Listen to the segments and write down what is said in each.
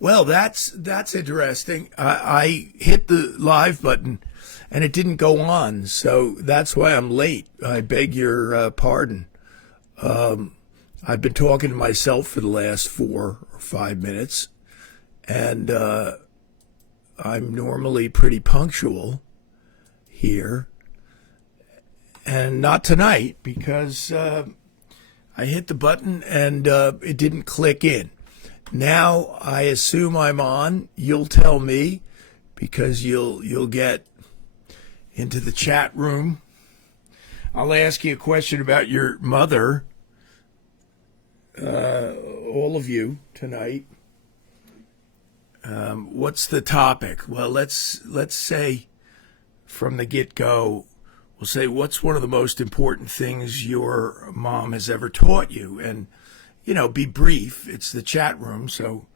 Well, that's interesting. I hit the live button, and it didn't go on, so that's why I'm late. I beg your pardon. I've been talking to myself for the last 4 or 5 minutes, and I'm normally pretty punctual here, and not tonight because I hit the button and it didn't click in. Now I assume I'm on. You'll tell me because you'll get into the chat room. I'll ask you a question about your mother, all of you tonight. What's the topic? Well, let's say from the get-go, we'll say, what's one of the most important things your mom has ever taught you? And, be brief. It's the chat room, so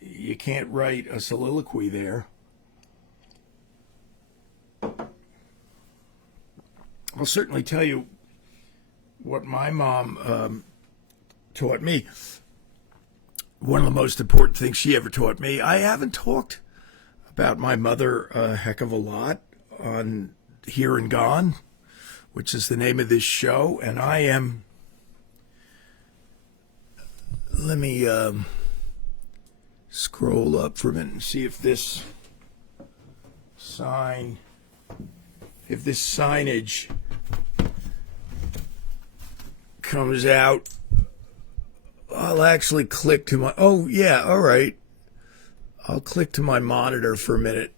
you can't write a soliloquy there. I'll certainly tell you what my mom taught me. One of the most important things she ever taught me. I haven't talked about my mother a heck of a lot on Here and Gone, which is the name of this show, and I am. Let me scroll up for a minute and see if this signage comes out. I'll actually click to my, oh yeah, all right. I'll click to my monitor for a minute.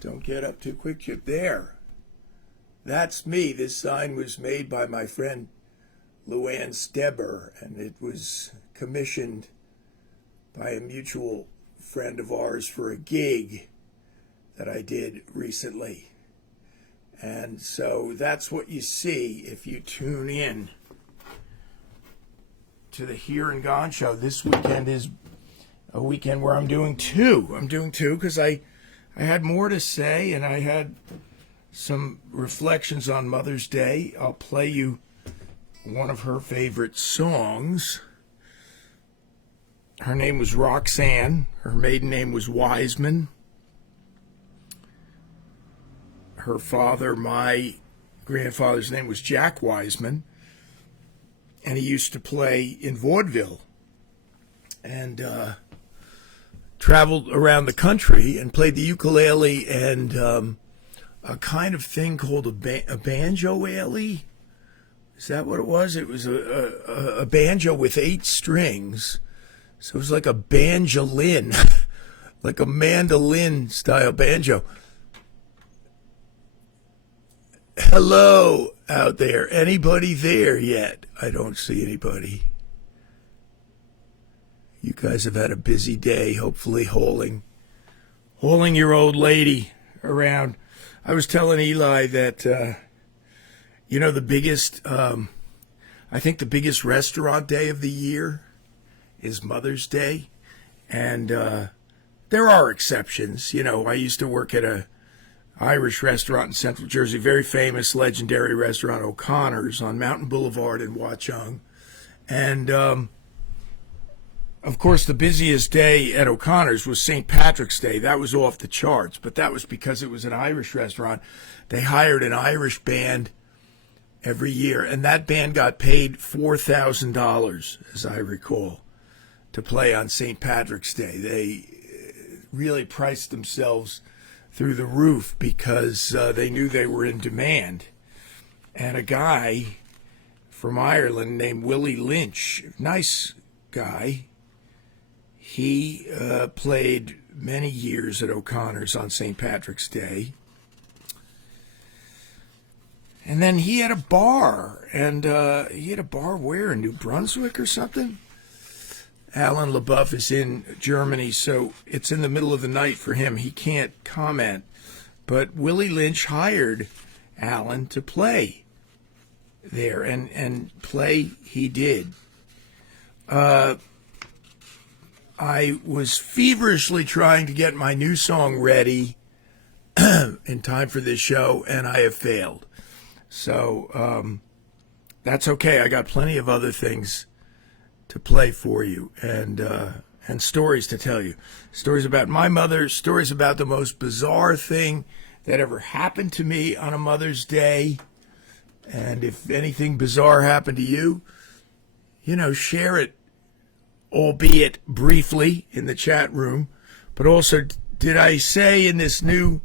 Don't get up too quick, Chip. There. That's me. This sign was made by my friend Luann Steber, and it was commissioned by a mutual friend of ours for a gig that I did recently. And so that's what you see if you tune in to the Here and Gone show. This weekend is a weekend where I'm doing two. Because I had more to say, and I had some reflections on Mother's Day. I'll play you one of her favorite songs. Her name was Roxanne. Her maiden name was Wiseman. Her father, my grandfather's name was Jack Wiseman, and he used to play in vaudeville and traveled around the country and played the ukulele and a kind of thing called a banjo-ale. Is that what it was? It was a banjo with 8 strings. So it was like a banjolin, like a mandolin-style banjo. Hello out there. Anybody there yet? I don't see anybody. You guys have had a busy day, hopefully hauling your old lady around. I was telling Eli that, the biggest, I think the biggest restaurant day of the year is Mother's Day. And there are exceptions. I used to work at a Irish restaurant in Central Jersey, very famous, legendary restaurant, O'Connor's on Mountain Boulevard in Watchung. And, of course, the busiest day at O'Connor's was St. Patrick's Day. That was off the charts, but that was because it was an Irish restaurant. They hired an Irish band every year, and that band got paid $4,000, as I recall, to play on St. Patrick's Day. They really priced themselves through the roof because they knew they were in demand. And a guy from Ireland named Willie Lynch, nice guy, he played many years at O'Connor's on St. Patrick's Day. And then he had a bar, and he had a bar where, in New Brunswick or something? Alan LaBeouf is in Germany, so it's in the middle of the night for him. He can't comment. But Willie Lynch hired Alan to play there, and play he did. I was feverishly trying to get my new song ready in time for this show, and I have failed. So that's okay. I got plenty of other things to play for you, and stories to tell you. Stories about my mother, stories about the most bizarre thing that ever happened to me on a Mother's Day. And if anything bizarre happened to you, share it, albeit briefly, in the chat room. But also, did I say in this new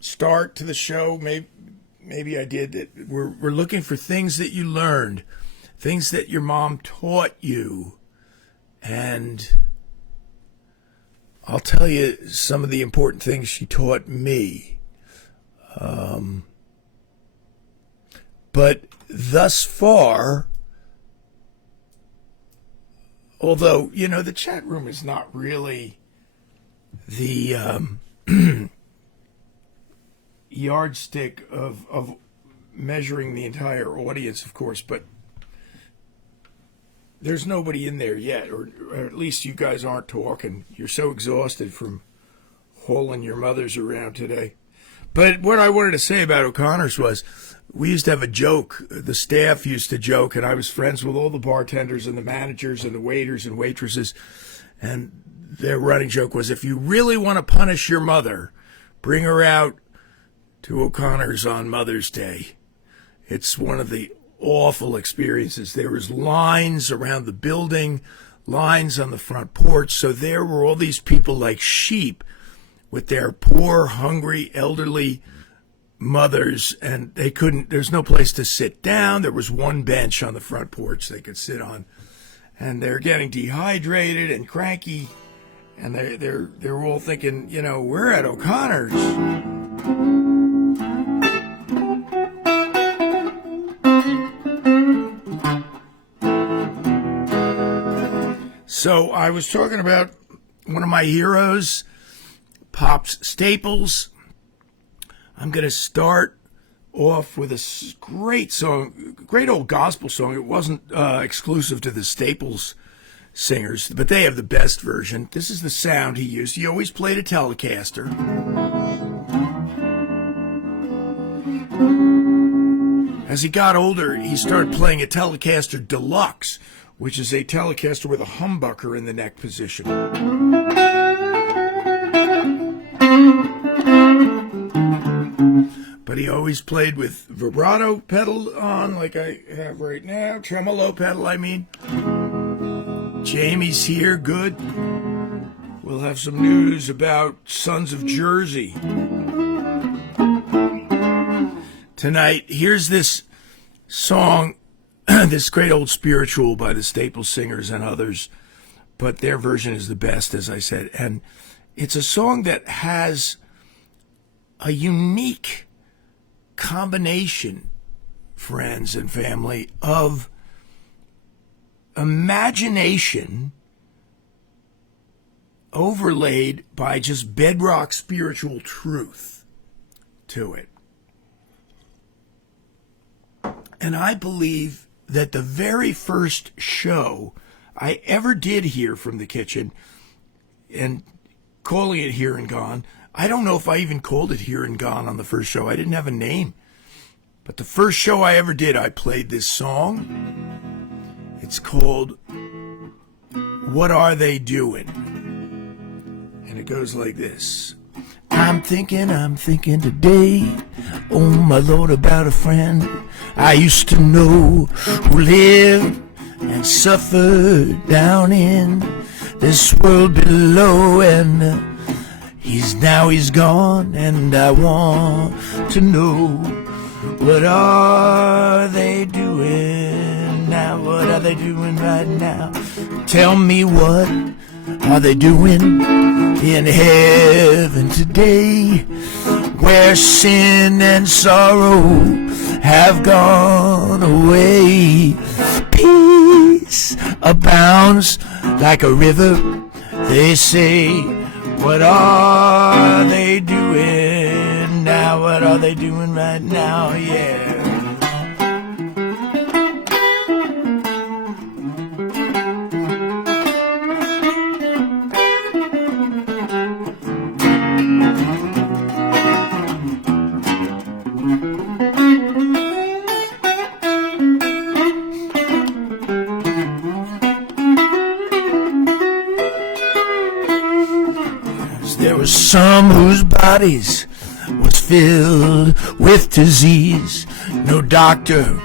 start to the show, maybe I did, that we're looking for things that you learned, things that your mom taught you. And I'll tell you some of the important things she taught me. But thus far, although, the chat room is not really the yardstick of measuring the entire audience, of course, but there's nobody in there yet, or at least you guys aren't talking. You're so exhausted from hauling your mothers around today. But what I wanted to say about O'Connor's was, we used to have a joke. The staff used to joke, and I was friends with all the bartenders and the managers and the waiters and waitresses. And their running joke was, if you really want to punish your mother, bring her out to O'Connor's on Mother's Day. It's one of the awful experiences. There was lines around the building, lines on the front porch. So there were all these people like sheep with their poor, hungry, elderly mothers, and there's no place to sit down. There was one bench on the front porch they could sit on, and they're getting dehydrated and cranky, and they're all thinking, we're at O'Connor's. So I was talking about one of my heroes, Pops Staples. I'm going to start off with a great song, great old gospel song. It wasn't exclusive to the Staples singers, but they have the best version. This is the sound he used. He always played a Telecaster. As he got older, he started playing a Telecaster Deluxe, which is a Telecaster with a humbucker in the neck position. But he always played with vibrato pedal on, like I have right now. Tremolo pedal, I mean. Jamie's here, good. We'll have some news about Sons of Jersey tonight. Here's this song, this great old spiritual by the Staples Singers and others, but their version is the best, as I said. And it's a song that has a unique combination, friends and family, of imagination overlaid by just bedrock spiritual truth to it. And I believe that the very first show I ever did here from the kitchen, and calling it Here and Gone, I don't know if I even called it Here and Gone on the first show. I didn't have a name. But the first show I ever did, I played this song. It's called What Are They Doing? And it goes like this. I'm thinking today, oh my Lord, about a friend I used to know who lived and suffered down in this world below, and he's gone, and I want to know, what are they doing now? What are they doing right now? Tell me, what are they doing in heaven today, where sin and sorrow have gone away? Peace abounds like a river, they say. What are they doing now? What are they doing right now? Yeah. some whose bodies was filled with disease. No doctor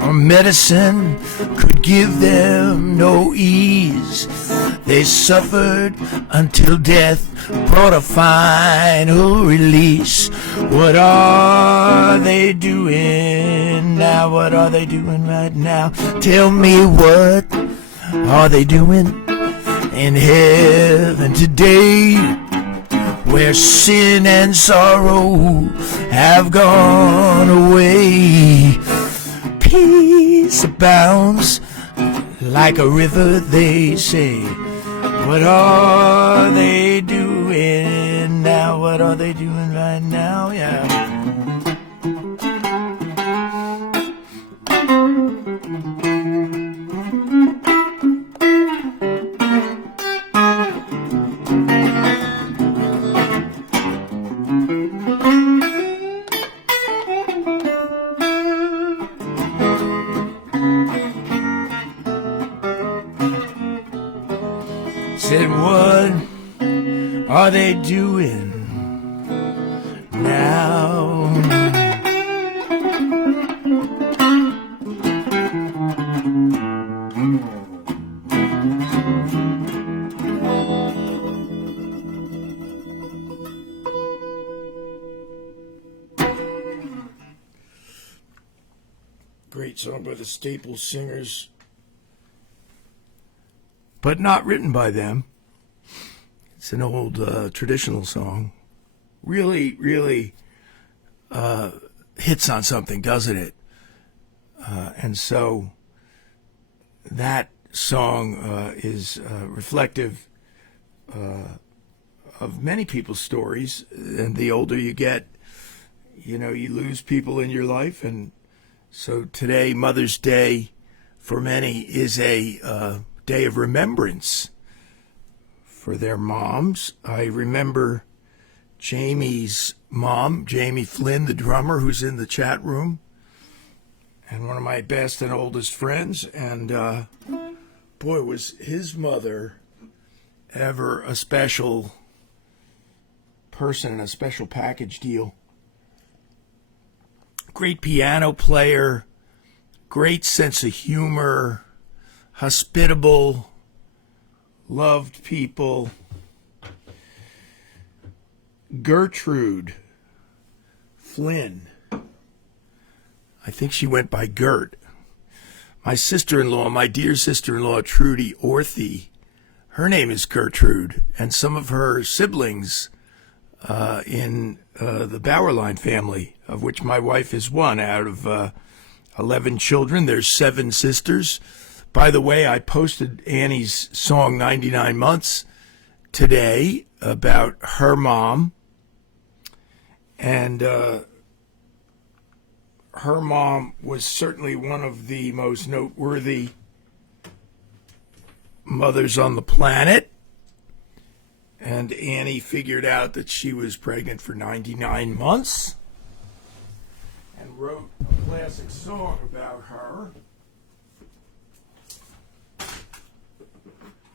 or medicine could give them no ease. They suffered until death brought a final release. What are they doing now? What are they doing right now? Tell me, what are they doing in heaven today, where sin and sorrow have gone away? Peace abounds like a river, they say. What are they doing now? What are they doing right now? Yeah. Said, what are they doing now? Great song by the Staple Singers, but not written by them. It's an old traditional song. Really, really hits on something, doesn't it? And so that song is reflective of many people's stories. And the older you get, you know, you lose people in your life. And so today, Mother's Day, for many, is a day of remembrance for their moms. I remember Jamie's mom, Jamie Flynn, the drummer, who's in the chat room, and one of my best and oldest friends. And boy, was his mother ever a special person and a special package deal. Great piano player, great sense of humor, hospitable, loved people. Gertrude Flynn. I think she went by Gert. My sister-in-law, my dear sister-in-law, Trudy Orthy, her name is Gertrude, and some of her siblings in the Bauerlein family, of which my wife is one out of 11 children. There's 7 sisters. By the way, I posted Annie's song 99 Months today about her mom. And her mom was certainly one of the most noteworthy mothers on the planet. And Annie figured out that she was pregnant for 99 months and wrote a classic song about her.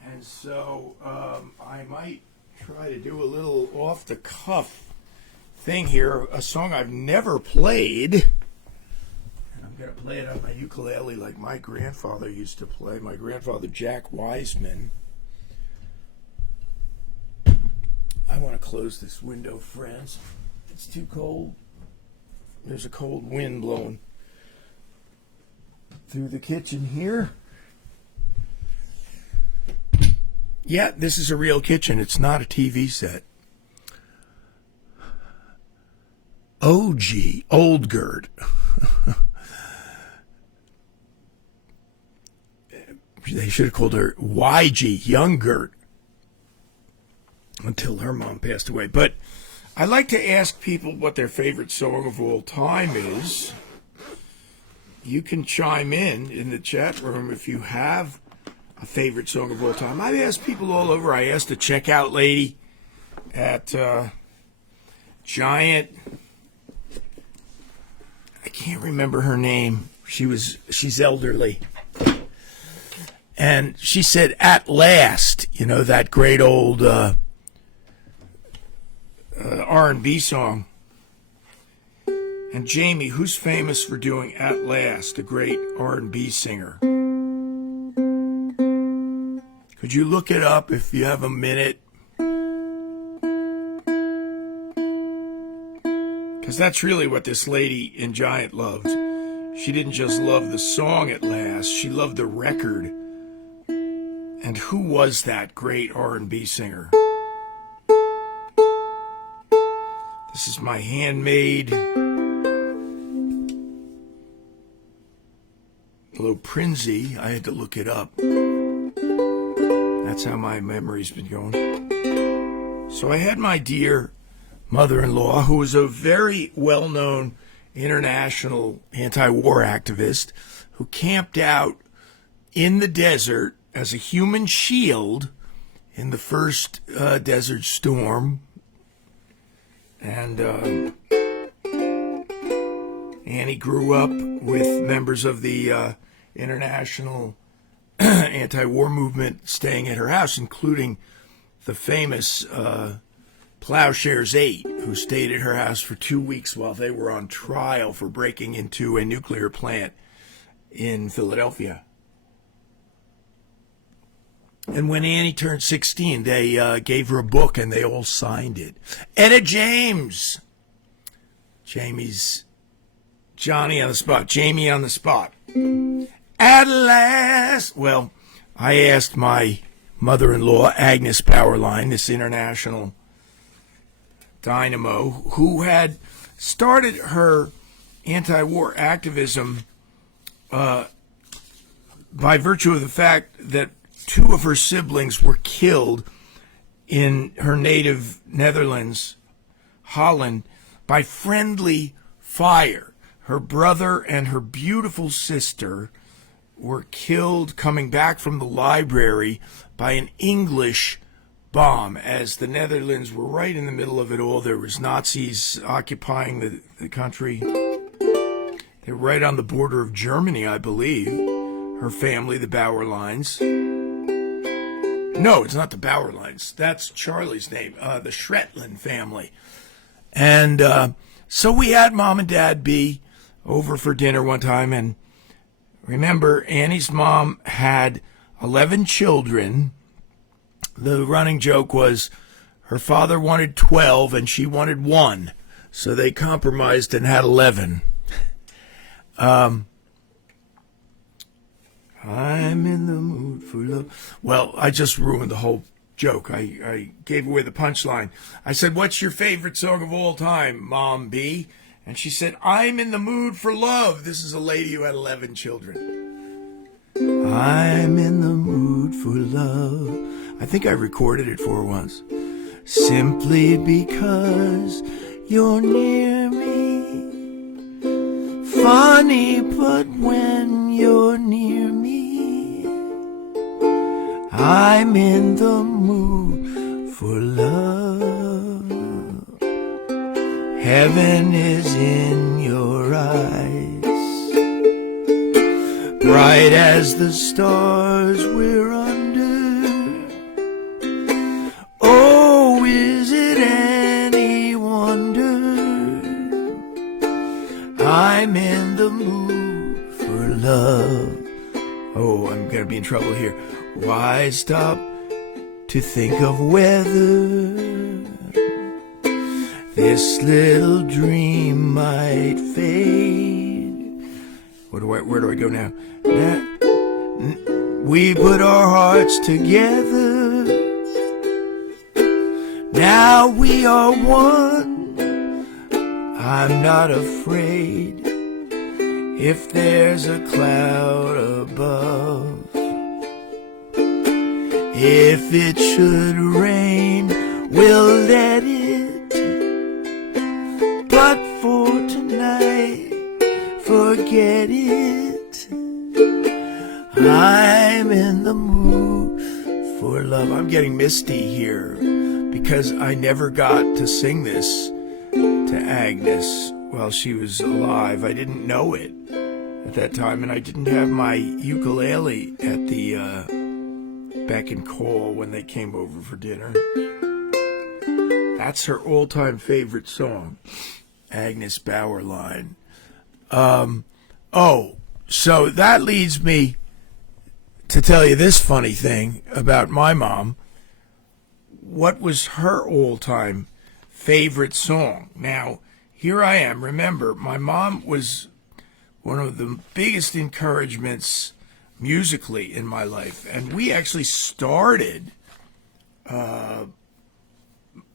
And so I might try to do a little off-the-cuff thing here, a song I've never played. And I'm going to play it on my ukulele like my grandfather used to play, my grandfather Jack Wiseman. I want to close this window, friends. It's too cold. There's a cold wind blowing through the kitchen here. Yeah, this is a real kitchen. It's not a TV set. OG, Old Gert. They should have called her YG, Young Gert, until her mom passed away. But I like to ask people what their favorite song of all time is. You can chime in the chat room if you have a favorite song of all time. I've asked people all over. I asked a checkout lady at Giant. I can't remember her name. She's elderly. And she said, "At Last," you know, that great old R&B song. And Jamie, who's famous for doing At Last, a great R&B singer? Could you look it up if you have a minute? Because that's really what this lady in Giant loved. She didn't just love the song At Last, she loved the record. And who was that great R&B singer? This is my handmade Lo Prinzi. I had to look it up. That's how my memory's been going. So I had my dear mother-in-law, who was a very well-known international anti-war activist, who camped out in the desert as a human shield in the first Desert Storm. And Annie grew up with members of the international anti-war movement staying at her house, including the famous Plowshares 8, who stayed at her house for 2 weeks while they were on trial for breaking into a nuclear plant in Philadelphia. And when Annie turned 16, they gave her a book and they all signed it. Etta James. Jamie's Johnny on the spot. Jamie on the spot. At last. Well, I asked my mother-in-law, Agnes Powerline, this international dynamo, who had started her anti-war activism by virtue of the fact that 2 of her siblings were killed in her native Netherlands, Holland, by friendly fire. Her brother and her beautiful sister were killed coming back from the library by an English bomb, as the Netherlands were right in the middle of it all. There was Nazis occupying the country. They were right on the border of Germany, I believe. Her family, the Bauerleins. No, it's not the Bauerleins. That's Charlie's name, the Shretland family. And so we had Mom and Dad be over for dinner one time. And remember, Annie's mom had 11 children. The running joke was her father wanted 12 and she wanted 1. So they compromised and had 11. I'm in the mood for love. Well, I just ruined the whole joke. I gave away the punchline. I said, what's your favorite song of all time, Mom B? And she said, I'm in the mood for love. This is a lady who had 11 children. I'm in the mood for love. I think I recorded it for her once. Simply because you're near me. Funny, but when you're near me, I'm in the mood for love. Heaven is in your eyes, bright as the stars we're under. Oh, is it any wonder I'm in the mood for love? Oh, I'm gonna be in trouble here. Why stop to think of whether this little dream might fade? Where do I go now? We put our hearts together. Now we are one. I'm not afraid if there's a cloud above. If it should rain, we'll let it. But for tonight, forget it. I'm in the mood for love. I'm getting misty here because I never got to sing this to Agnes while she was alive. I didn't know it at that time, and I didn't have my ukulele at the beck and call when they came over for dinner. That's her all-time favorite song, Agnes Bauerlein. Oh, so that leads me to tell you this funny thing about my mom. What was her all-time favorite song? Now, here I am. Remember, my mom was one of the biggest encouragements musically in my life, and we actually started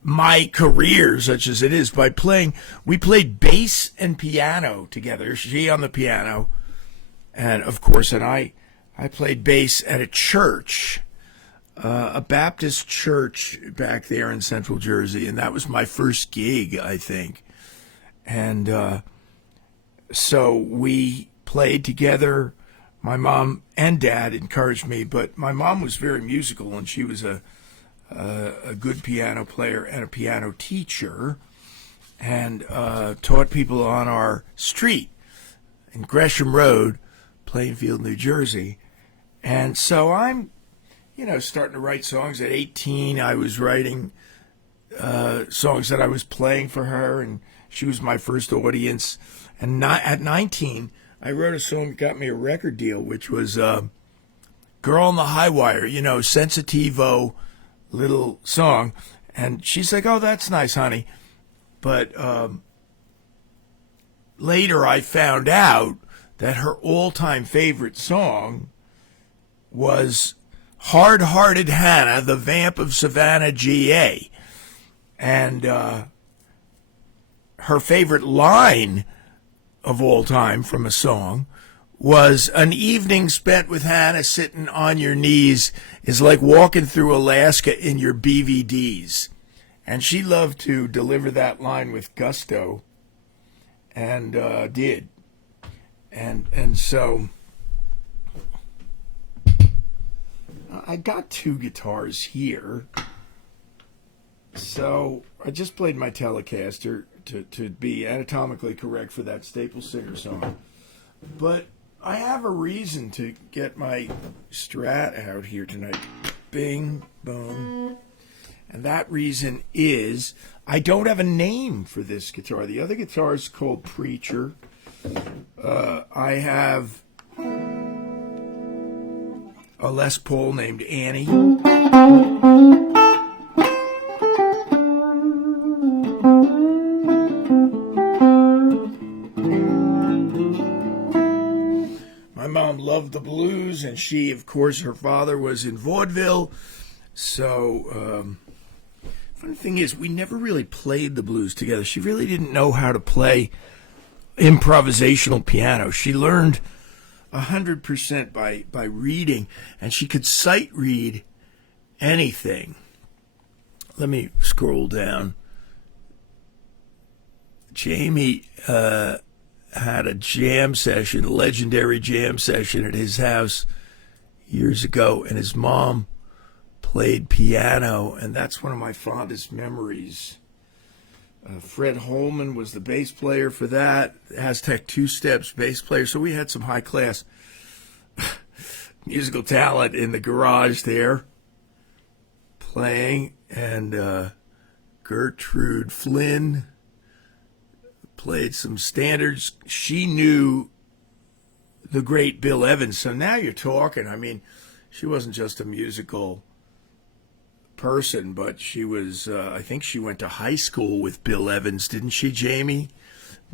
my career, such as it is, by playing. We played bass and piano together. She on the piano, and of course, I played bass at a church, a Baptist church back there in Central Jersey, and that was my first gig, I think. And so we played together. My mom and dad encouraged me, but my mom was very musical, and she was a good piano player and a piano teacher, and taught people on our street in Gresham Road, Plainfield, New Jersey. And so I'm, starting to write songs. At 18, I was writing songs that I was playing for her, and she was my first audience. And at 19, I wrote a song that got me a record deal, which was Girl on the High Wire, sensitivo little song. And she's like, oh, that's nice, honey. But later I found out that her all-time favorite song was Hard-Hearted Hannah, the Vamp of Savannah, GA. And her favorite line of all time from a song was, an evening spent with Hannah sitting on your knees is like walking through Alaska in your BVDs. And she loved to deliver that line with gusto, and did. And so I got two guitars here. So I just played my Telecaster to be anatomically correct for that Staple Singer song. But I have a reason to get my Strat out here tonight. Bing, boom. And that reason is I don't have a name for this guitar. The other guitar is called Preacher. I have a Les Paul named Annie. My mom loved the blues, and she, of course, her father was in vaudeville. So, funny thing is, we never really played the blues together. She really didn't know how to play improvisational piano. She learned 100% by reading, and she could sight read anything. Let me scroll down. Jamie had a jam session, a legendary jam session at his house years ago, and his mom played piano, and that's one of my fondest memories. Fred Holman was the bass player for that. Aztec Two Steps bass player. So we had some high class musical talent in the garage there playing. And Gertrude Flynn played some standards. She knew the great Bill Evans. So now you're talking. I mean, she wasn't just a musical person, but she was, I think she went to high school with Bill Evans, didn't she, Jamie?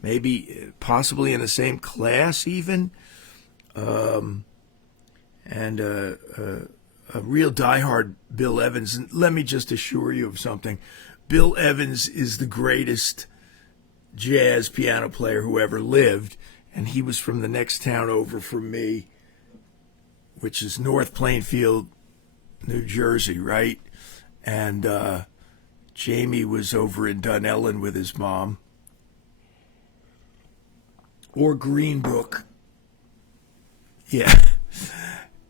Maybe, possibly in the same class even. And a real diehard Bill Evans. And let me just assure you of something. Bill Evans is the greatest jazz piano player who ever lived, and he was from the next town over from me, which is North Plainfield, New Jersey, right? And Jamie was over in Dunellen with his mom. Or Greenbrook. Yeah.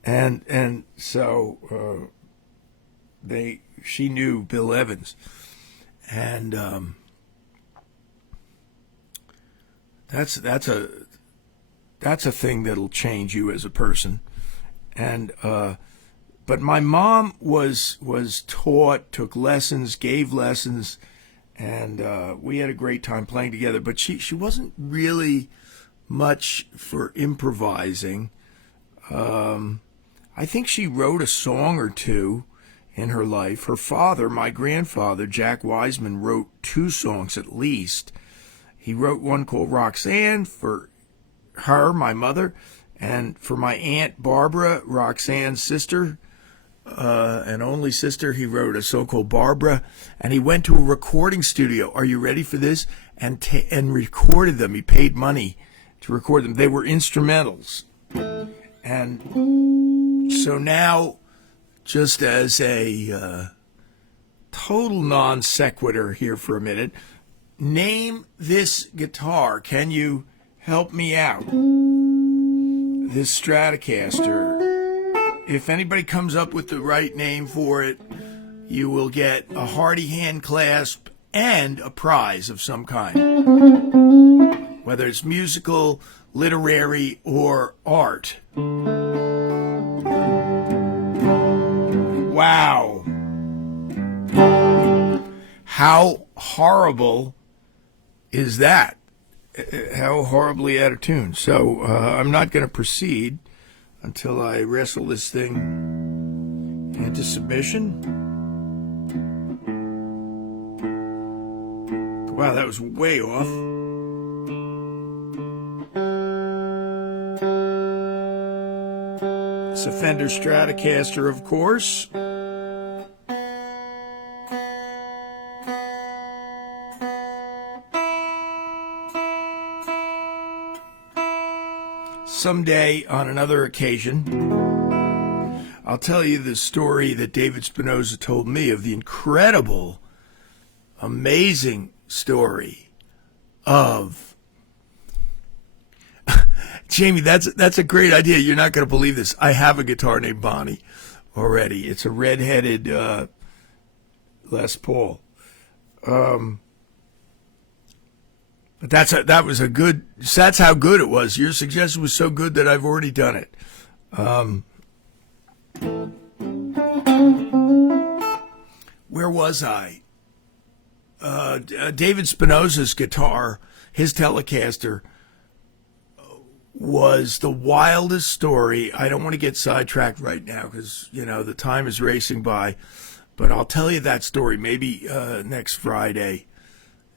And so she knew Bill Evans. And that's a thing that'll change you as a person. And but my mom was taught, took lessons, gave lessons and we had a great time playing together. But she wasn't really much for improvising. I think she wrote a song or two in her life. Her father, my grandfather, Jack Wiseman, wrote 2 songs at least. He wrote one called Roxanne for her, my mother, and for my Aunt Barbara, Roxanne's sister, and only sister, he wrote a song called Barbara. And he went to a recording studio. Are you ready for this? And recorded them. He paid money to record them. They were instrumentals. And so now, just as a total non sequitur here for a minute, name this guitar. Can you help me out? This Stratocaster. If anybody comes up with the right name for it, you will get a hearty hand clasp and a prize of some kind, whether it's musical, literary, or art. Wow. How horrible is that? How horribly out of tune. So I'm not going to proceed until I wrestle this thing into submission. Wow, that was way off. It's a Fender Stratocaster, of course. Someday, on another occasion, I'll tell you the story that David Spinoza told me of the incredible, amazing story of Jamie. That's a great idea. You're not going to believe this. I have a guitar named Bonnie already. It's a red-headed Les Paul. But that's how good it was. Your suggestion was so good that I've already done it. Where was I? David Spinoza's guitar, his Telecaster, was the wildest story. I don't want to get sidetracked right now because, the time is racing by. But I'll tell you that story maybe next Friday,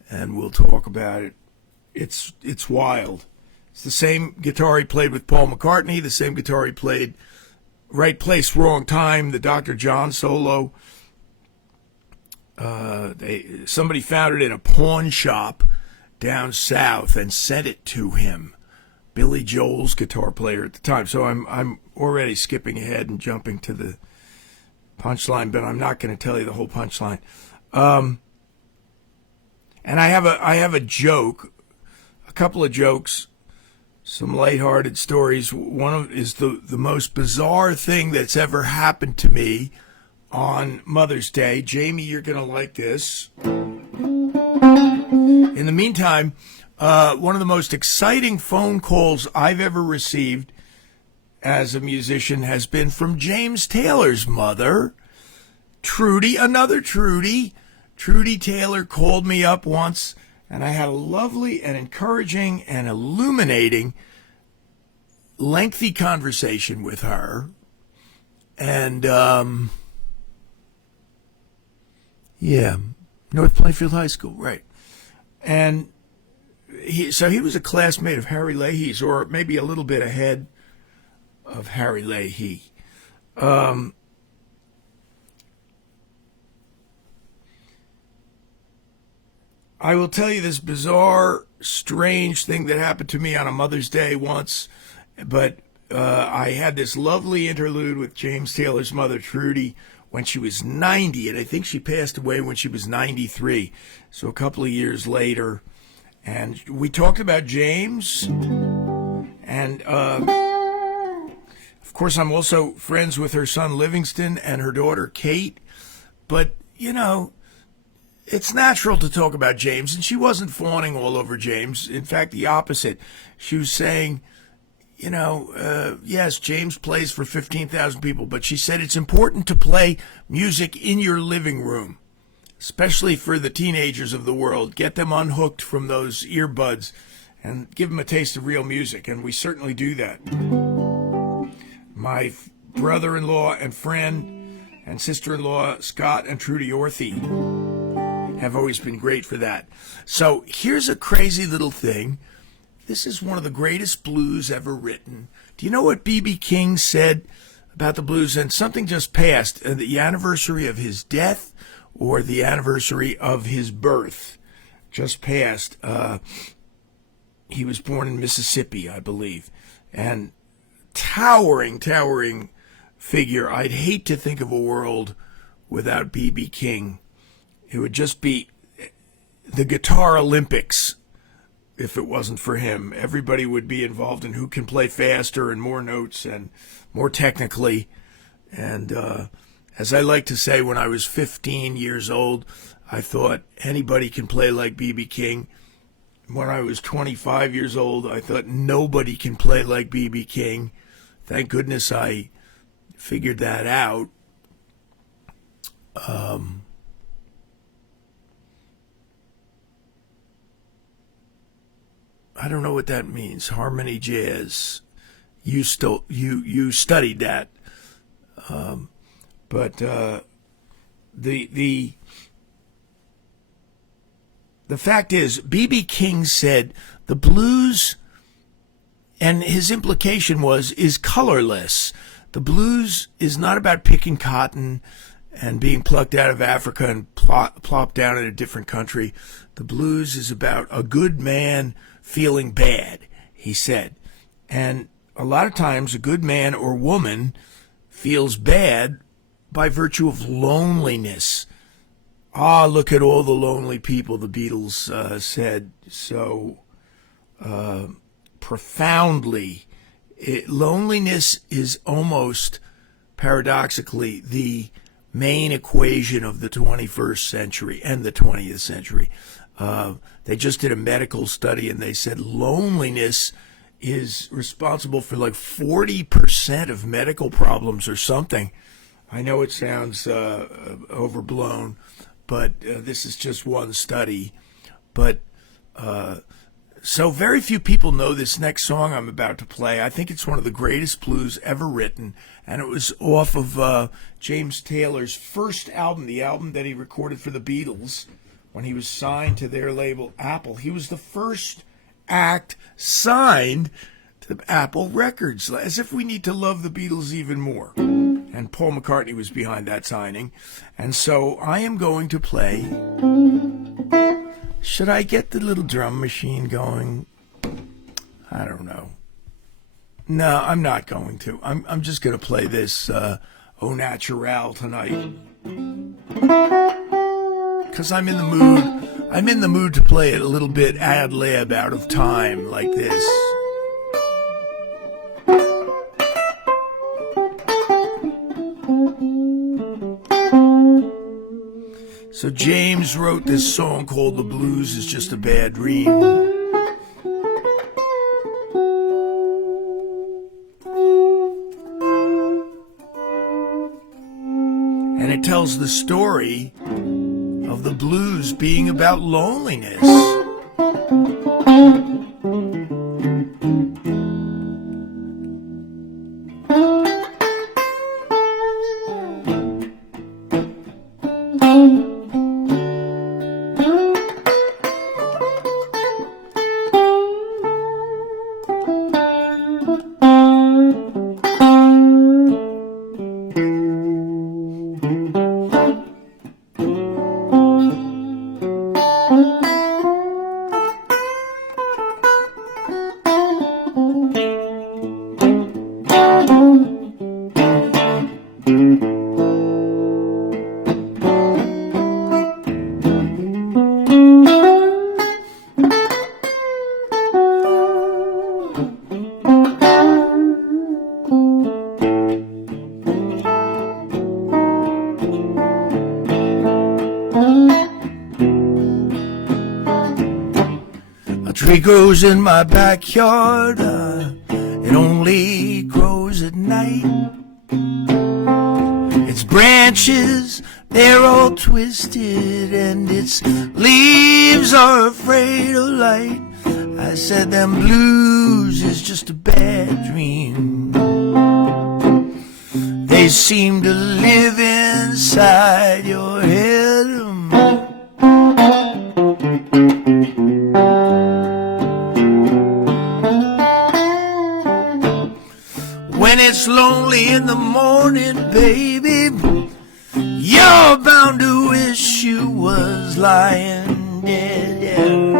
and we'll talk about it. It's wild. It's the same guitar he played with Paul McCartney, the same guitar he played Right Place, Wrong Time, the Dr. John solo. Somebody found it in a pawn shop down south and sent it to him. Billy Joel's guitar player at the time. So I'm already skipping ahead and jumping to the punchline, but I'm not going to tell you the whole punchline. And I have a joke. A couple of jokes, some lighthearted stories. One is the most bizarre thing that's ever happened to me on Mother's Day. Jamie, you're going to like this. In the meantime, one of the most exciting phone calls I've ever received as a musician has been from James Taylor's mother, Trudy, another Trudy. Trudy Taylor called me up once, and I had a lovely and encouraging and illuminating, lengthy conversation with her. And, North Plainfield High School, right. And he was a classmate of Harry Leahy's, or maybe a little bit ahead of Harry Leahy. I will tell you this bizarre, strange thing that happened to me on a Mother's Day once, but I had this lovely interlude with James Taylor's mother, Trudy, when she was 90, and I think she passed away when she was 93, so a couple of years later. And we talked about James, and of course I'm also friends with her son Livingston and her daughter Kate, but, it's natural to talk about James, and she wasn't fawning all over James. In fact, the opposite. She was saying, yes, James plays for 15,000 people, but she said it's important to play music in your living room. especially for the teenagers of the world. Get them unhooked from those earbuds and give them a taste of real music, and we certainly do that. My brother-in-law and friend and sister-in-law, Scott and Trudy Orthy, have always been great for that. So here's a crazy little thing. This is one of the greatest blues ever written. Do you know what B.B. King said about the blues? And something just passed, the anniversary of his death or the anniversary of his birth just passed. He was born in Mississippi, I believe. And towering figure. I'd hate to think of a world without B.B. King. It would just be the Guitar Olympics if it wasn't for him. Everybody would be involved in who can play faster and more notes and more technically. And as I like to say, when I was 15 years old, I thought anybody can play like B.B. King. When I was 25 years old, I thought nobody can play like B.B. King. Thank goodness I figured that out. I don't know what that means. Harmony jazz. You studied that, but the fact is, B.B. King said the blues, and his implication is colorless. The blues is not about picking cotton and being plucked out of Africa and plopped down in a different country. The blues is about a good man feeling bad, he said. And a lot of times a good man or woman feels bad by virtue of loneliness. Look at all the lonely people, the Beatles said so profoundly. Loneliness is almost paradoxically the main equation of the 21st century and the 20th century. They just did a medical study and they said loneliness is responsible for like 40% of medical problems or something. I know it sounds overblown, but this is just one study. But so very few people know this next song I'm about to play. I think it's one of the greatest blues ever written, and it was off of James Taylor's first album, the album that he recorded for the Beatles when he was signed to their label Apple. He was the first act signed to Apple Records, as if we need to love the Beatles even more. And Paul McCartney was behind that signing. And so I am going to play. Should I get the little drum machine going? I don't know. No, I'm not going to. I'm just going to play this Au Naturel tonight. Because I'm in the mood. I'm in the mood to play it a little bit ad lib out of time like this. So James wrote this song called The Blues Is Just a Bad Dream. And it tells the story of the blues being about loneliness. Tree grows in my backyard, it only grows at night. Its branches they're all twisted and its leaves are afraid of light. I said them blues is just a bad dream. They seem to live inside your head. When it's lonely in the morning, baby, you're bound to wish you was lying dead, yeah.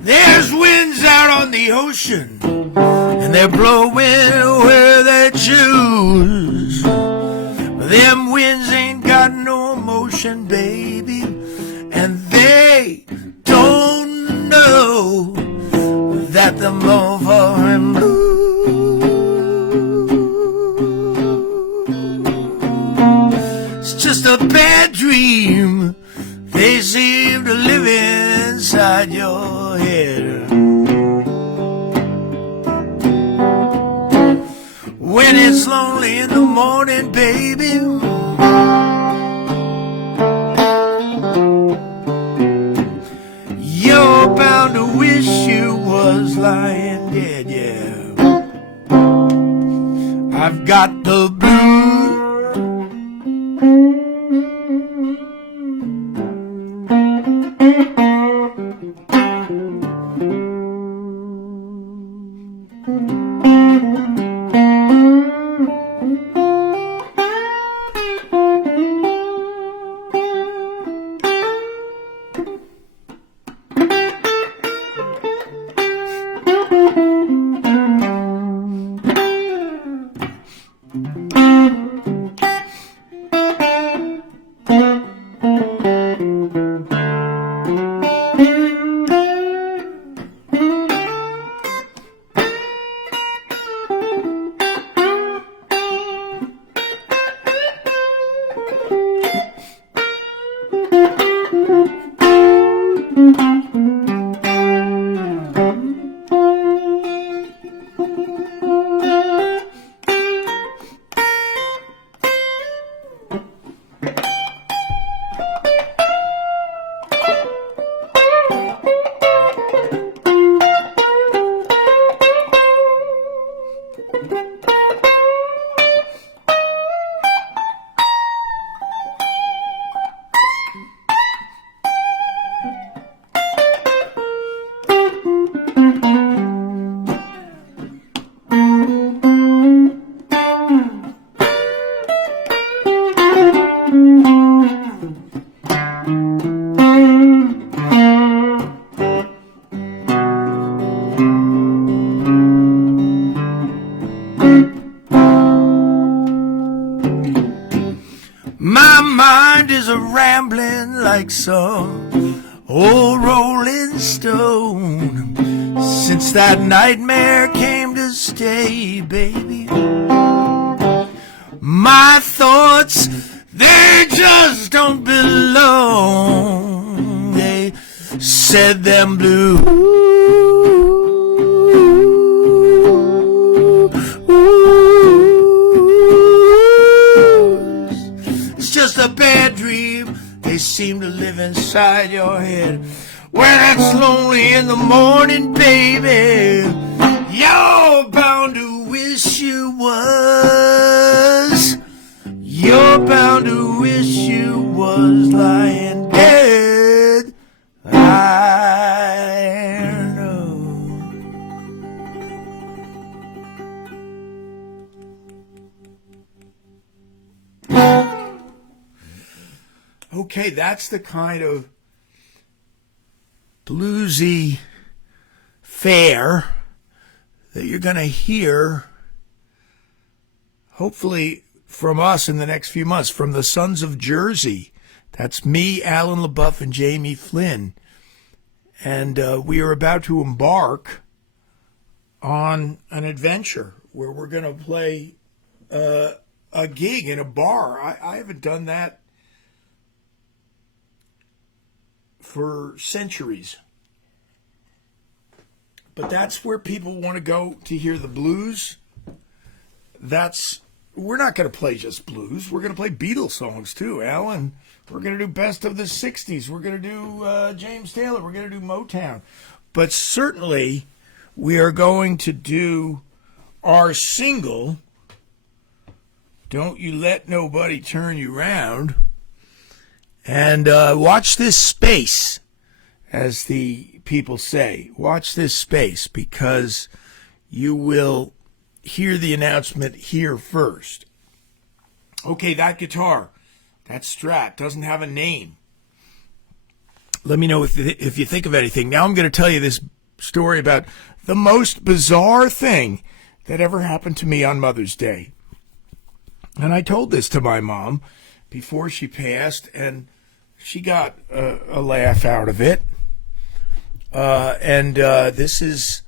There's winds out on the ocean, and they're blowing where they choose. Them winds ain't got no emotion, baby, and they don't know that the morning blue is just a bad dream. They seem to live inside your head. When it's lonely in the morning, baby, you're bound to wish you was lying dead, yeah. I've got the blues. My mind is a rambling like some old rolling stone. Since that nightmare came to stay, baby, my thoughts, they just don't belong. They said them blues just a bad dream. They seem to live inside your head. When it's lonely in the morning, baby, you're bound to wish you was. You're bound to wish you was lying dead. I know. Okay, that's the kind of bluesy fare that you're going to hear, hopefully, from us in the next few months, from the Sons of Jersey. That's me, Alan LaBeouf, and Jamie Flynn. And we are about to embark on an adventure where we're going to play a gig in a bar. I haven't done that for centuries. but that's where people want to go to hear the blues. We're not going to play just blues. We're going to play Beatles songs too, Alan. We're going to do best of the 60s. We're going to do James Taylor. We're going to do Motown. But certainly we are going to do our single, Don't You Let Nobody Turn You Round. And watch this space, as the people say. Watch this space, because you will hear the announcement here first. Okay, that guitar, that Strat, doesn't have a name. Let me know if you think of anything. Now I'm going to tell you this story about the most bizarre thing that ever happened to me on Mother's Day. And I told this to my mom before she passed, and she got a laugh out of it. This is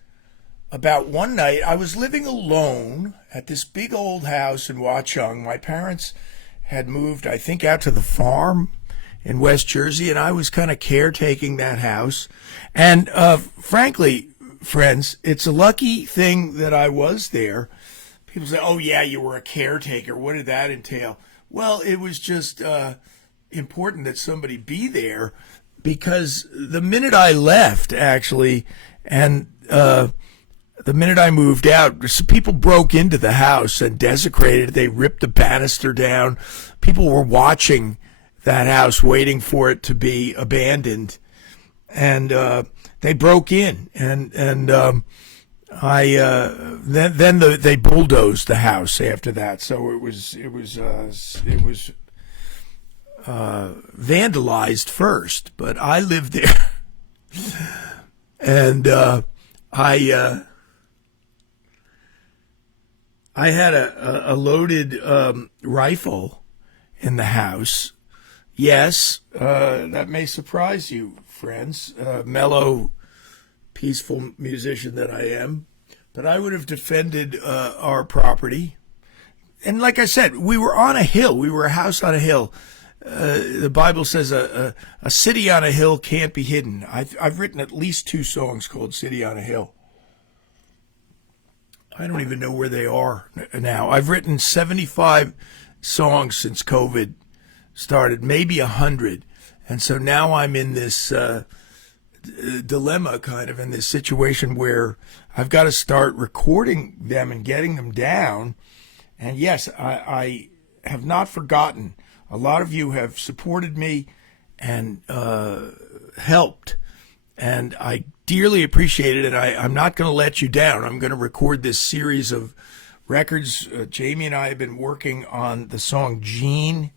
about one night. I was living alone at this big old house in Watchung. My parents had moved, I think, out to the farm in West Jersey, and I was kind of caretaking that house. And frankly, friends, it's a lucky thing that I was there. People say, oh, yeah, you were a caretaker. What did that entail? Well, it was just important that somebody be there, because the minute I left, actually, and the minute I moved out, people broke into the house and desecrated it. They ripped the banister down. People were watching that house, waiting for it to be abandoned, and they broke in, and they bulldozed the house after that. So it was vandalized first, but I lived there, and I had a loaded rifle in the house. Yes, that may surprise you, friends. Mellow, peaceful musician that I am. But I would have defended our property. And like I said, we were on a hill. We were a house on a hill. The Bible says a city on a hill can't be hidden. I've written at least 2 songs called City on a Hill. I don't even know where they are now. I've written 75 songs since COVID started, maybe 100. And so now I'm in this dilemma, kind of in this situation where I've got to start recording them and getting them down. And yes, I have not forgotten. A lot of you have supported me and helped, and I dearly appreciate it, and I'm not going to let you down. I'm going to record this series of records. Jamie and I have been working on the song Gene,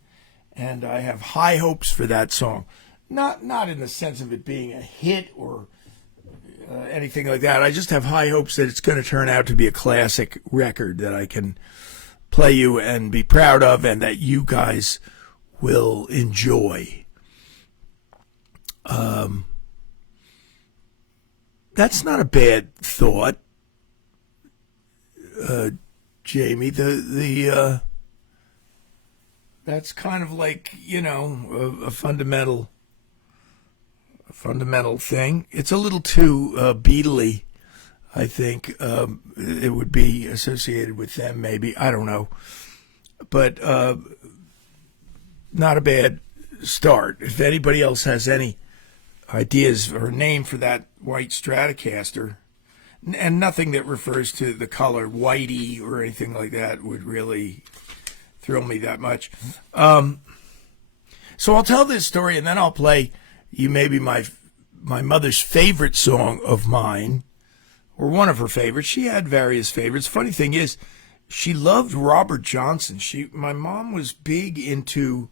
and I have high hopes for that song. Not in the sense of it being a hit or anything like that. I just have high hopes that it's going to turn out to be a classic record that I can play you and be proud of, and that you guys will enjoy. That's not a bad thought, Jamie. That's kind of like, a fundamental thing. It's a little too Beatley, I think. It would be associated with them, maybe. I don't know. But not a bad start. If anybody else has any ideas or name for that white Stratocaster, and nothing that refers to the color whitey or anything like that would really thrill me that much. So I'll tell this story, and then I'll play you maybe my mother's favorite song of mine, or one of her favorites. She had various favorites. Funny thing is, she loved Robert Johnson. My mom was big into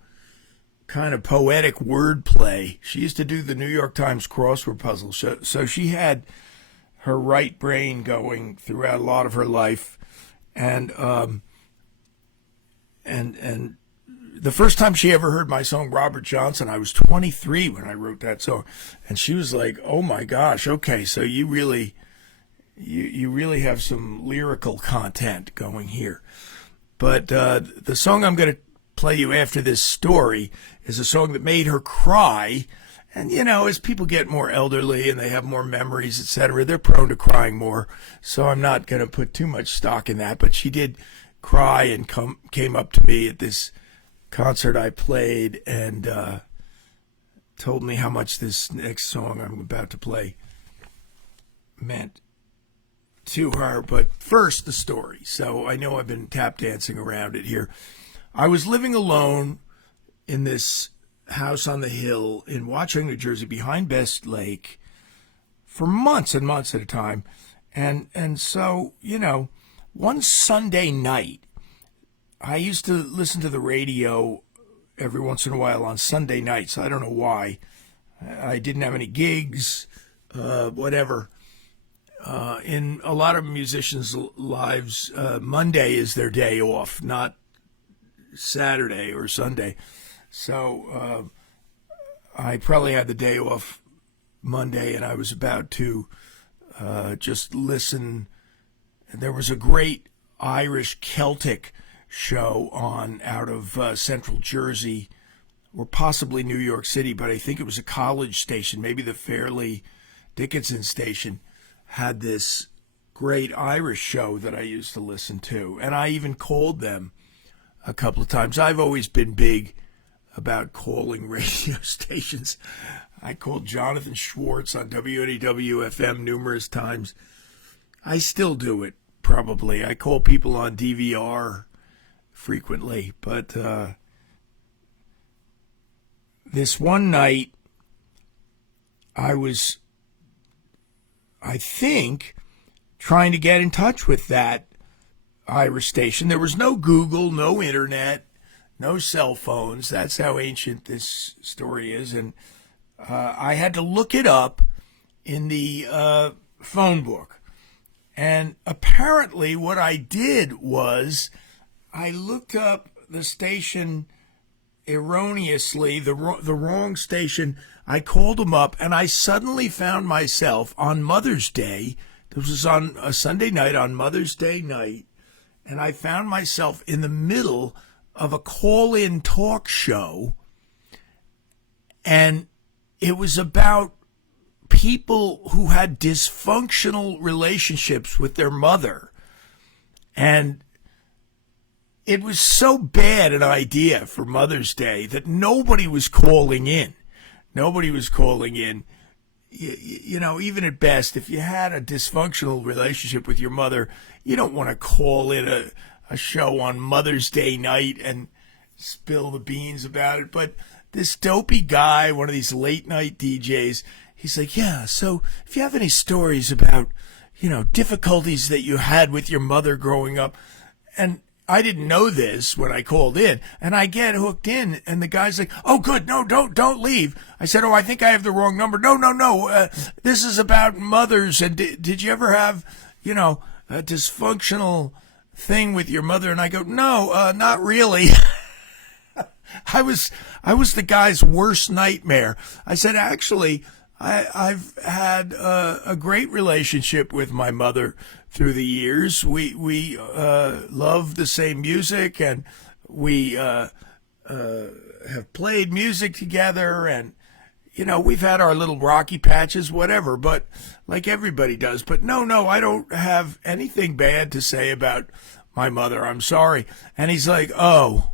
kind of poetic wordplay. She used to do the New York Times crossword puzzle, so she had her right brain going throughout a lot of her life, and the first time she ever heard my song Robert Johnson, I was 23 when I wrote that song, and she was like, "Oh my gosh, okay, so you really have some lyrical content going here." But the song I'm going to play you after this story is a song that made her cry, And, as people get more elderly and they have more memories, etc., they're prone to crying more. So I'm not going to put too much stock in that. But she did cry and came up to me at this concert I played and told me how much this next song I'm about to play meant to her. But first, the story. So I know I've been tap dancing around it here. I was living alone in this house on the hill in Watchung, New Jersey, behind Best Lake for months and months at a time. And so, one Sunday night, I used to listen to the radio every once in a while on Sunday nights. I don't know why. I didn't have any gigs, whatever. In a lot of musicians' lives, Monday is their day off, not Saturday or Sunday. So I probably had the day off Monday, and I was about to just listen. There was a great Irish Celtic show on out of Central Jersey, or possibly New York City, but I think it was a college station, maybe the Fairleigh Dickinson station, had this great Irish show that I used to listen to. And I even called them a couple of times. I've always been big about calling radio stations. I called Jonathan Schwartz on WNEW-FM numerous times. I still do it, probably. I call people on DVR frequently. But this one night, I was, I think, trying to get in touch with that Irish station. There was no Google, no internet, no cell phones. That's how ancient this story is. And I had to look it up in the phone book. And apparently what I did was I looked up the station erroneously, the wrong station. I called them up, and I suddenly found myself on Mother's Day. This was on a Sunday night, on Mother's Day night, and I found myself in the middle of a call-in talk show, and it was about people who had dysfunctional relationships with their mother. And it was so bad an idea for Mother's Day that nobody was calling in. Nobody was calling in. Even at best, if you had a dysfunctional relationship with your mother, you don't want to call in a show on Mother's Day night and spill the beans about it. But this dopey guy, one of these late night DJs, he's like, yeah, so if you have any stories about, difficulties that you had with your mother growing up. And I didn't know this when I called in, and I get hooked in, and the guy's like, oh, good, no, don't leave. I said, oh, I think I have the wrong number. No, this is about mothers, and did you ever have, a dysfunctional thing with your mother? And I go, no, not really. I was the guy's worst nightmare. I said, actually, I've had a great relationship with my mother through the years. We love the same music, and we have played music together, and we've had our little rocky patches, whatever, but like everybody does. But no, I don't have anything bad to say about my mother. I'm sorry. And he's like, oh,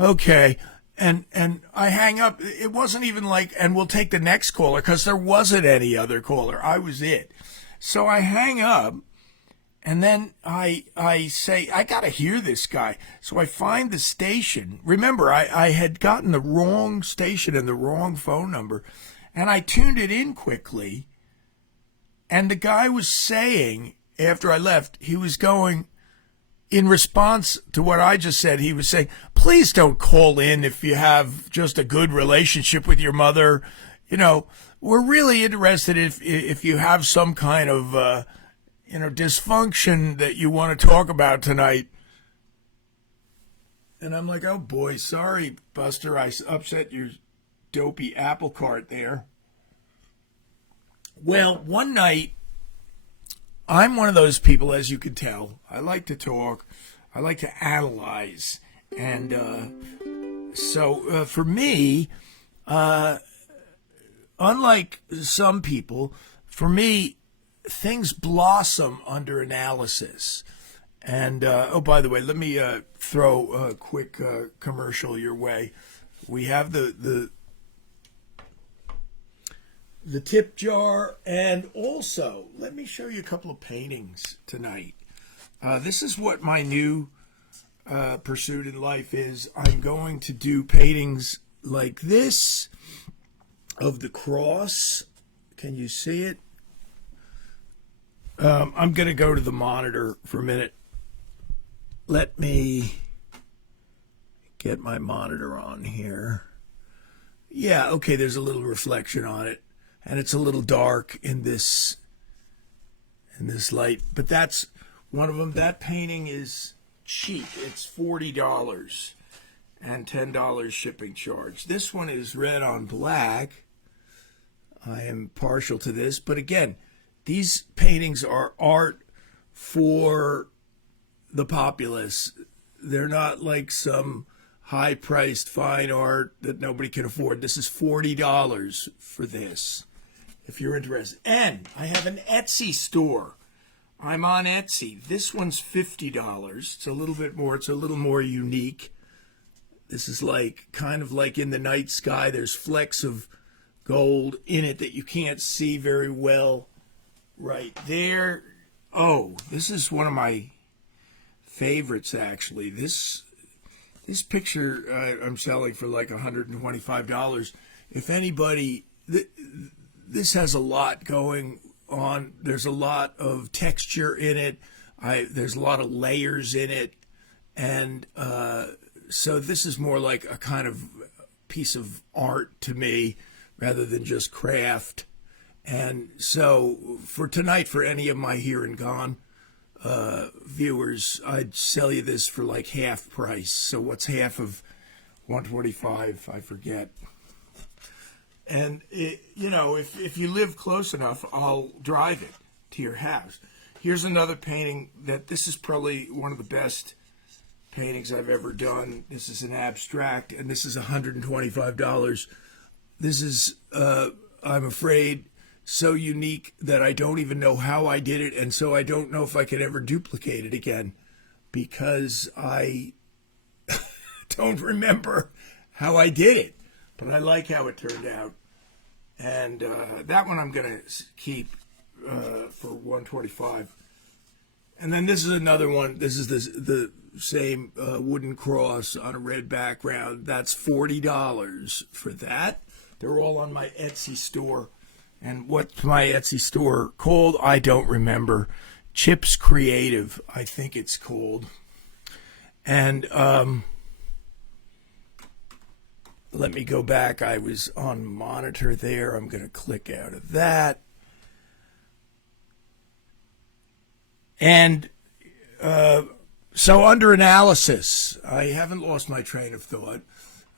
okay. And I hang up. It wasn't even like, and we'll take the next caller, because there wasn't any other caller. I was it. So I hang up, and then I say, I got to hear this guy. So I find the station. Remember, I had gotten the wrong station and the wrong phone number, and I tuned it in quickly. And the guy was saying, after I left, he was going, in response to what I just said, he was saying, please don't call in if you have just a good relationship with your mother. We're really interested if you have some kind of, dysfunction that you want to talk about tonight. And I'm like, oh boy, sorry, Buster, I upset your dopey apple cart there. Well, one night, I'm one of those people, as you can tell. I like to talk. I like to analyze. And so for me, unlike some people, for me, things blossom under analysis. And, oh, by the way, let me throw a quick commercial your way. We have the tip jar, and also, let me show you a couple of paintings tonight. This is what my new pursuit in life is. I'm going to do paintings like this of the cross. Can you see it? I'm going to go to the monitor for a minute. Let me get my monitor on here. Yeah, okay, there's a little reflection on it, and it's a little dark in this light, but that's one of them. That painting is cheap. It's $40 and $10 shipping charge. This one is red on black. I am partial to this, but again, these paintings are art for the populace. They're not like some high-priced fine art that nobody can afford. This is $40 for this, if you're interested. And I have an Etsy store. I'm on Etsy. This one's $50. It's a little bit more. It's a little more unique. This is like kind of like in the night sky. There's flecks of gold in it that you can't see very well right there. Oh, this is one of my favorites, actually. This picture I'm selling for like $125. If anybody, this has a lot going on. There's a lot of texture in it. There's a lot of layers in it, and so this is more like a kind of piece of art to me rather than just craft. And so for tonight, for any of my Here and Gone viewers, I'd sell you this for like half price. So what's half of 125? I forget. And if you live close enough, I'll drive it to your house. Here's another painting this is probably one of the best paintings I've ever done. This is an abstract, and this is $125. This is, I'm afraid, so unique that I don't even know how I did it, and so I don't know if I can ever duplicate it again, because I don't remember how I did it. But I like how it turned out. And that one I'm going to keep for $125. And then this is another one. This is the same wooden cross on a red background. That's $40 for that. They're all on my Etsy store. And what's my Etsy store called? I don't remember. Chips Creative, I think it's called. And let me go back. I was on monitor there. I'm going to click out of that. And so under analysis, I haven't lost my train of thought.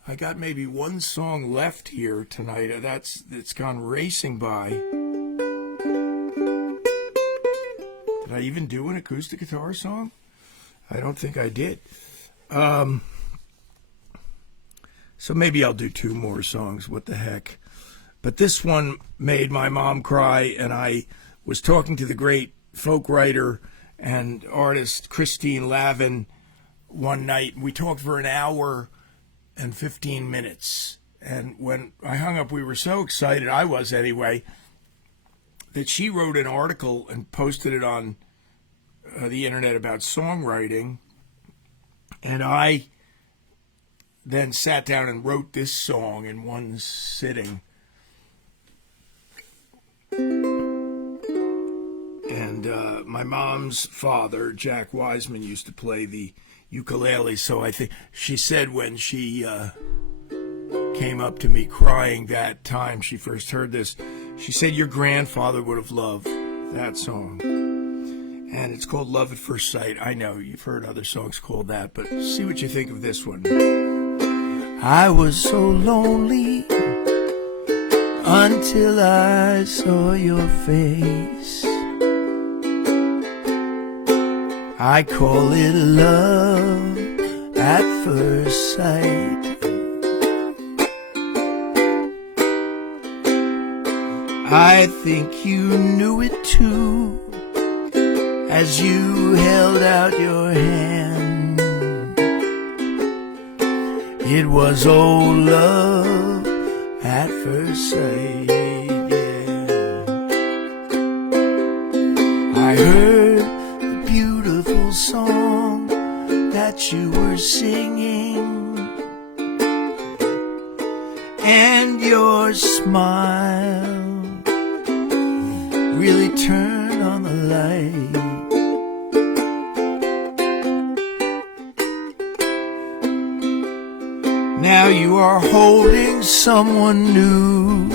I got maybe one song left here tonight. It's gone racing by. Did I even do an acoustic guitar song? I don't think I did. So maybe I'll do two more songs. What the heck? But this one made my mom cry, and I was talking to the great folk writer and artist Christine Lavin one night. We talked for an hour and 15 minutes. And when I hung up, we were so excited, I was anyway, that she wrote an article and posted it on the internet about songwriting. And I then sat down and wrote this song in one sitting. And my mom's father, Jack Wiseman, used to play the ukulele, so I think she said when she came up to me crying that time she first heard this, she said, your grandfather would have loved that song. And it's called Love at First Sight. I know you've heard other songs called that, but see what you think of this one. I was so lonely until I saw your face. I call it love at first sight. I think you knew it too, as you held out your hand. It was old love at first sight, yeah. I heard the beautiful song that you were singing, and your smile really turned on the light. Now you are holding someone new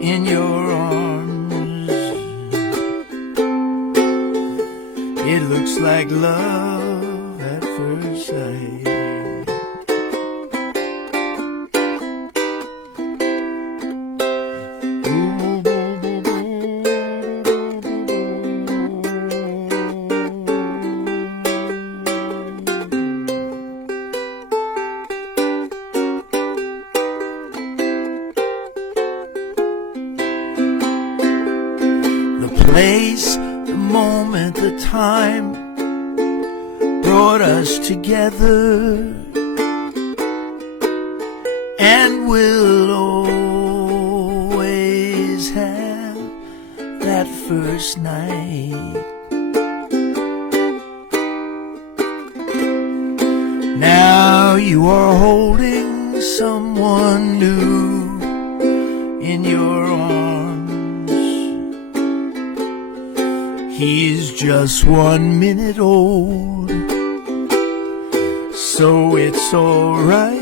in your arms. It looks like love at first sight. Place, the moment, the time brought us together, and we'll always have that first night. Now you are holding someone new in your arms. He's just 1 minute old, so it's alright.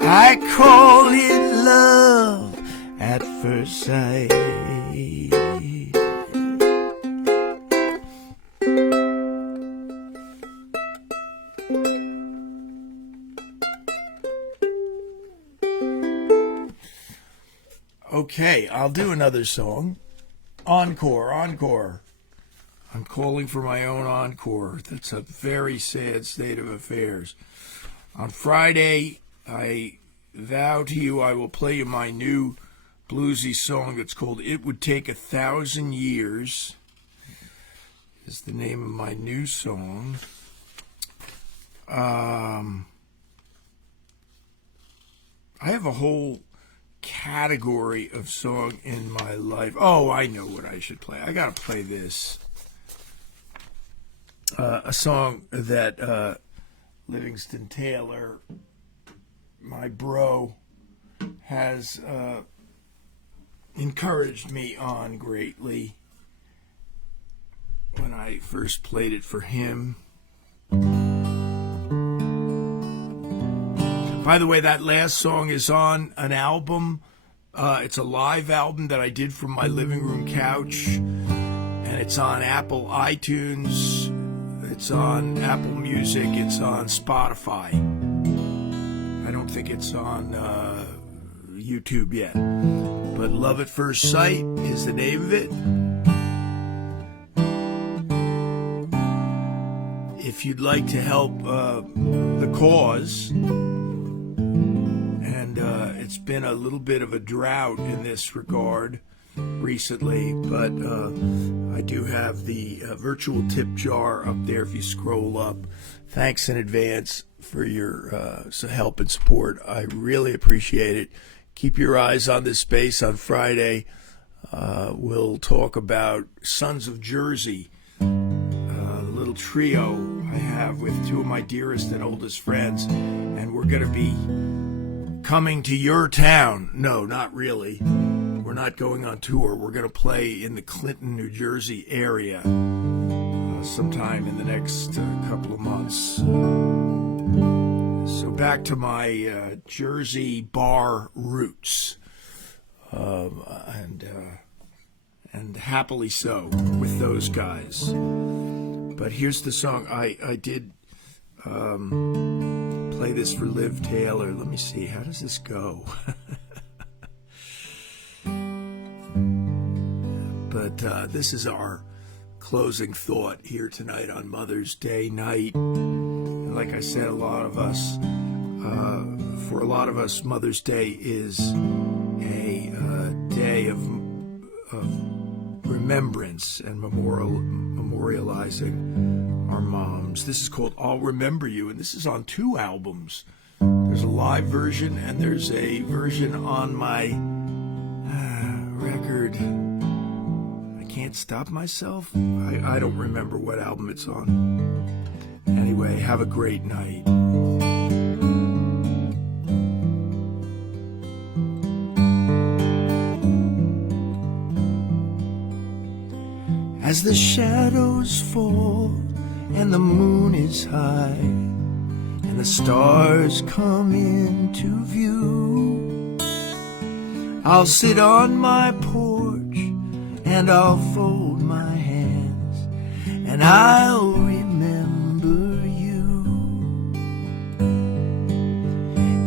I call it love at first sight. Okay, I'll do another song. Encore, encore. I'm calling for my own encore. That's a very sad state of affairs. On Friday, I vow to you I will play you my new bluesy song that's called It Would Take 1,000 Years. Is the name of my new song. I have a whole category of song in my life. Oh, I know what I should play. I gotta play this. A song that Livingston Taylor, my bro, has encouraged me on greatly when I first played it for him. By the way, that last song is on an album. It's a live album that I did from my living room couch, and it's on Apple iTunes, it's on Apple Music, it's on Spotify. I don't think it's on YouTube yet. But Love at First Sight is the name of it. If you'd like to help the cause, it's been a little bit of a drought in this regard recently, but I do have the virtual tip jar up there if you scroll up. Thanks in advance for your help and support. I really appreciate it. Keep your eyes on this space on Friday. We'll talk about Sons of Jersey, a little trio I have with two of my dearest and oldest friends, and we're going to be coming to your town. No, not really. We're not going on tour. We're going to play in the Clinton, New Jersey area sometime in the next couple of months. So back to my Jersey bar roots, and happily so with those guys. But here's the song. I did play this for Liv Taylor. Let me see. How does this go? But this is our closing thought here tonight on Mother's Day night. And like I said, for a lot of us, Mother's Day is a day of remembrance and memorializing our moms. This is called I'll Remember You, and this is on 2 albums. There's a live version and there's a version on my record. I Can't Stop Myself. I don't remember what album it's on. Anyway, have a great night. As the shadows fall and the moon is high and the stars come into view, I'll sit on my porch and I'll fold my hands and I'll remember you.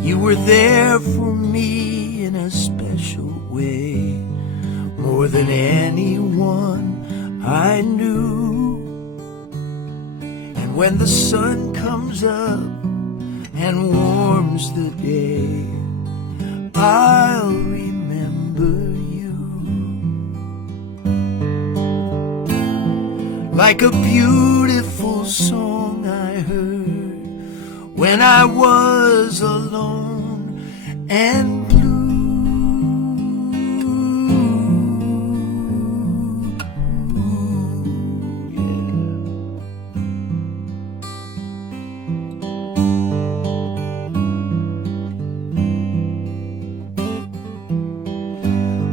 You were there for me in a special way, more than anyone I knew. And when the sun comes up and warms the day, I'll remember you. Like a beautiful song I heard when I was alone and blue.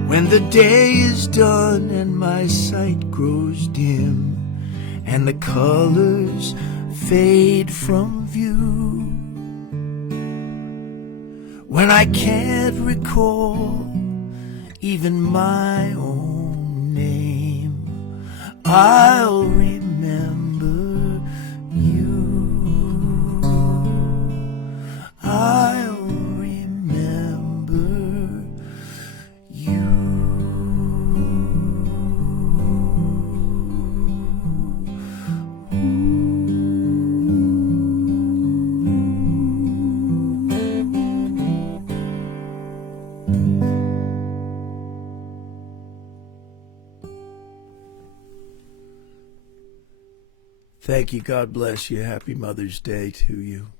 When the day is done and my sight grows dim and the colors fade from view, when I can't recall even my own name, I'll remember you. I'll remember you. Thank you. God bless you. Happy Mother's Day to you.